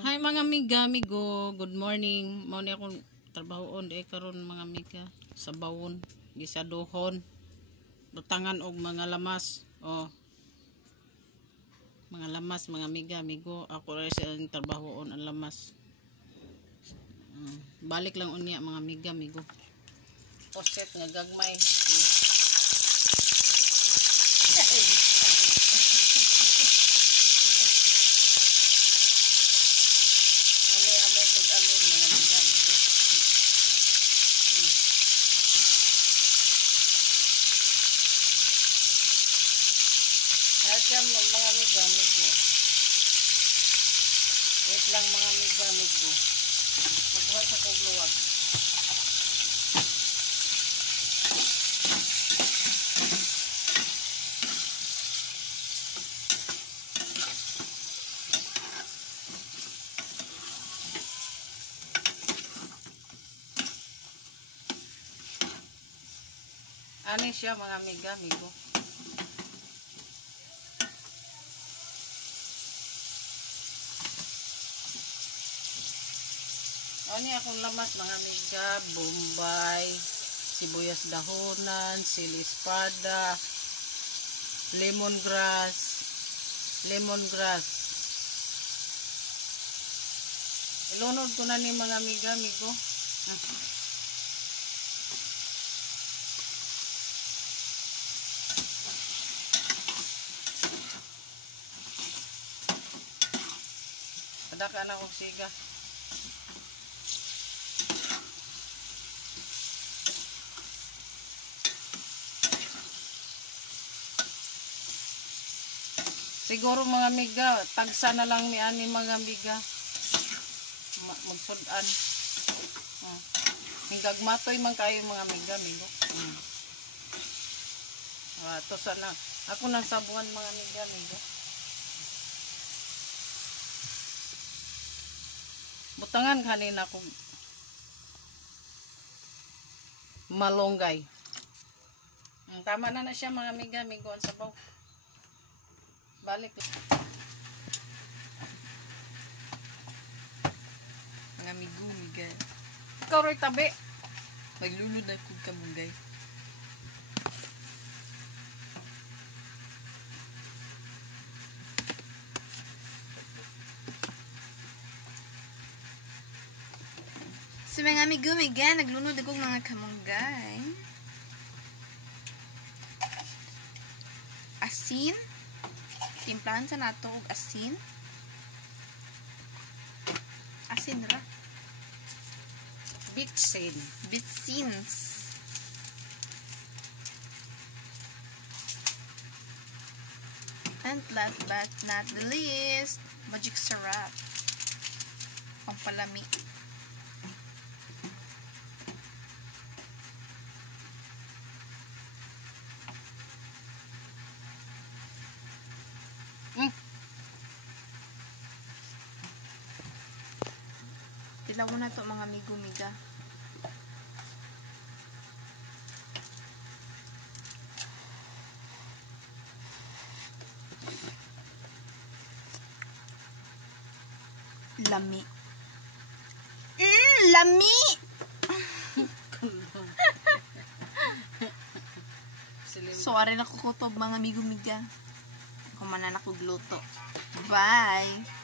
Hi mga amiga, amigo, good morning. Mao ni akong trabahoon karon mga amiga sa bawon, gisaduhon, butangan og mga lamas. Oh. Mga lamas mga amiga, amigo, ako ra sa trabahoon ang lamas. Balik lang unya mga amiga, amigo. Pusit nga gagmay. Siya mga amiga, amigo. Wait lang mga amiga, amigo. Magbuhay sa kugluwag. Ano siya mga amiga, amigo. Ano akong lamas mga amiga, bombay, sibuyas dahonan, sili espada, lemongrass. Ilunod ko na ni mga amiga, amigo. Padaka na akong siga. Siguro mga amiga, tagsa na lang ni ani mga amiga. Magsudan. Hingagmatoy man kayo mga amiga, amigo. To sana. Ako nang sabuan mga amiga, amigo. Butangan kanina ko malonggay. Tama na siya mga amiga, amigo, ang sabaw. Balik. Ang amigo, amiga. Ikaw rin tabi. Maglulod na kong kamunggay. So mga amigo, amiga, naglunod akong mga kamunggay. Asin. Timplahan sa nato og asin. Asin ra. Bitsins. And last but not the least, magic syrup. Pampalami. Tilaw mo na to mga amigo, amiga. Lami. Lami! So, arin ako kutob mga amigo, amiga. Kumanan ako gluto. Bye!